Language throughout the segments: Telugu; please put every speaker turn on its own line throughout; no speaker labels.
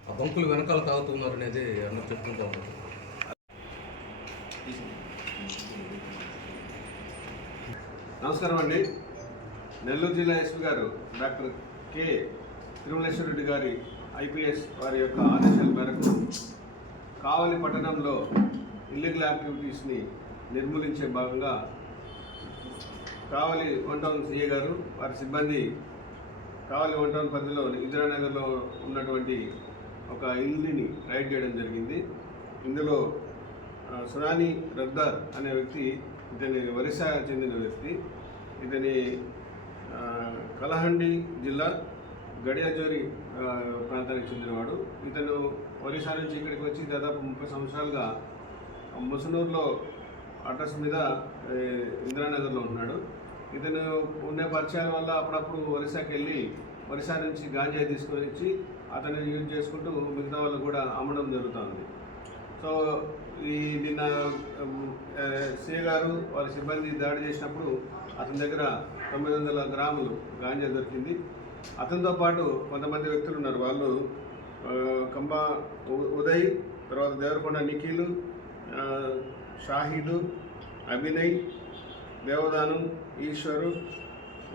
ఆ బంకులు వెనకాల తాగుతున్నారు అనేది అందరు చెప్పుకుంటా ఉన్నారు
నమస్కారం అండి. నెల్లూరు జిల్లా ఎస్పీ గారు డాక్టర్ కె. తిరుమలేశ్వర రెడ్డి గారి ఐపీఎస్ వారి యొక్క ఆదేశాల మేరకు కావలి పట్టణంలో ఇల్లీగల్ యాక్టివిటీస్ని నిర్మూలించే భాగంగా కావలి వన్ టౌన్ సిఏ గారు వారి సిబ్బంది కావలి వన్ టౌన్ పరిధిలో ఇందిరానగర్లో ఉన్నటువంటి ఒక ఇల్లుని రైడ్ చేయడం జరిగింది. ఇందులో సునాని రద్దార్ అనే వ్యక్తి ఇతని ఒరిస్సా చెందిన వ్యక్తి ఇతని కలహండి జిల్లా గడియాజోరి ప్రాంతానికి చెందినవాడు. ఇతను ఒరిస్సా నుంచి ఇక్కడికి వచ్చి దాదాపు ముప్పై సంవత్సరాలుగా ముసనూరులో అడ్రస్ మీద ఇందిరానగర్లో ఉన్నాడు. ఇతను ఉండే పరిచయాల వల్ల అప్పుడప్పుడు ఒరిస్సాకి వెళ్ళి ఒరిస్సా నుంచి గాంజాయి తీసుకొని వచ్చి అతను యూజ్ చేసుకుంటూ మిగతా వాళ్ళు కూడా అమ్మడం జరుగుతుంది. సో ఈ నిన్న సే గారు వారి సిబ్బంది దాడి చేసినప్పుడు అతని దగ్గర తొమ్మిది వందల గ్రాములు గాంజా దొరికింది. అతనితో పాటు కొంతమంది వ్యక్తులు ఉన్నారు. వాళ్ళు కంబా ఉ- ఉదయ్ తర్వాత దేవరకొండ నిఖిల్ ఆ, షాహిద్ అభినయ్ దేవదానం ఈశ్వరు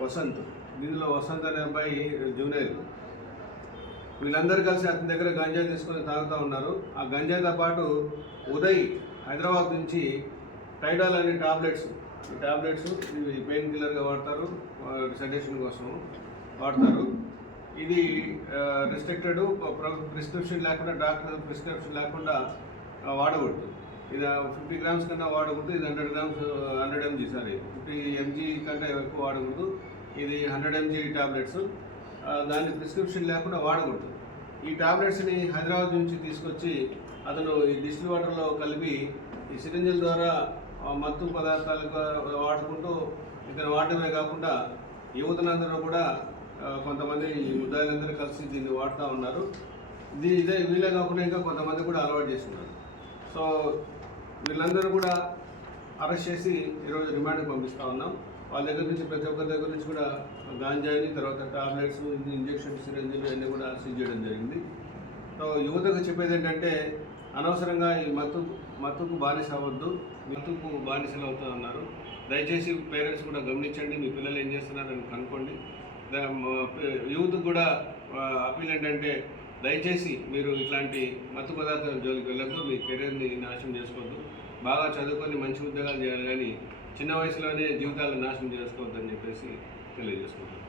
వసంత్. దీనిలో వసంత్ అనే అబ్బాయి జూనియర్. వీళ్ళందరూ కలిసి అతని దగ్గర గంజాయి తీసుకొని తాగుతూ ఉన్నారు. ఆ గంజాయితో పాటు ఉదయ్ హైదరాబాద్ నుంచి టైడాల్ అనే టాబ్లెట్స్ ఈ టాబ్లెట్స్ ఇవి పెయిన్ కిల్లర్గా వాడతారు. సెడేషన్ కోసం వాడతారు. ఇది రిస్ట్రిక్టెడ్ ప్రిస్క్రిప్షన్ లేకుండా డాక్టర్ ప్రిస్క్రిప్షన్ లేకుండా ఆ, వాడకూడదు. ఇది ఫిఫ్టీ గ్రామ్స్ కన్నా వాడకూడదు ఇది hundred grams hundred mg sorry. Fifty mg కంటే ఎక్కువ వాడకూడదు. ఇది హండ్రెడ్ ఎంజీ టాబ్లెట్స్. దాన్ని ప్రిస్క్రిప్షన్ లేకుండా వాడకూడదు. ఈ టాబ్లెట్స్ని హైదరాబాద్ నుంచి తీసుకొచ్చి అతను ఈ డిస్టిల్ వాటర్లో కలిపి ఈ సిరింజల ద్వారా మత్తు పదార్థాలు వాడుకుంటూ ఇతను వాడటమే కాకుండా యువతలందరూ కూడా కొంతమంది ఈ ముద్దాయిలందరూ కలిసి దీన్ని వాడుతూ ఉన్నారు. ఇది ఇదే వీలే కాకుండా ఇంకా కొంతమంది కూడా అలవాటు చేస్తున్నారు. సో వీళ్ళందరూ కూడా అరెస్ట్ చేసి ఈరోజు రిమాండ్కి పంపిస్తూ ఉన్నాం. వాళ్ళ దగ్గర నుంచి ప్రతి ఒక్కరి దగ్గర నుంచి కూడా గాంజాయిని తర్వాత టాబ్లెట్స్ ఇంజెక్షన్ సిరంజీలు అన్నీ కూడా సీజ్ చేయడం జరిగింది. సో యువతకు చెప్పేది ఏంటంటే అనవసరంగా ఈ మత్తు మత్తుకు బానిస అవ్వద్దు. మత్తుకు బానిసలు అవుతా ఉన్నారు. దయచేసి పేరెంట్స్ కూడా గమనించండి మీ పిల్లలు ఏం చేస్తున్నారని కనుక్కోండి. దా- యూత్ కూడా అపీల్ ఏంటంటే దయచేసి మీరు ఇట్లాంటి మత్తు పదార్థాల జోలికి వెళ్ళొద్దు మీ కెరీర్ని నాశనం చేసుకోవద్దు. బాగా చదువుకొని మంచి ఉద్యోగాలు చేయాలి కానీ చిన్న వయసులోనే జీవితాలను నాశనం చేసుకోవద్దని చెప్పేసి తెలియజేసుకుంటాను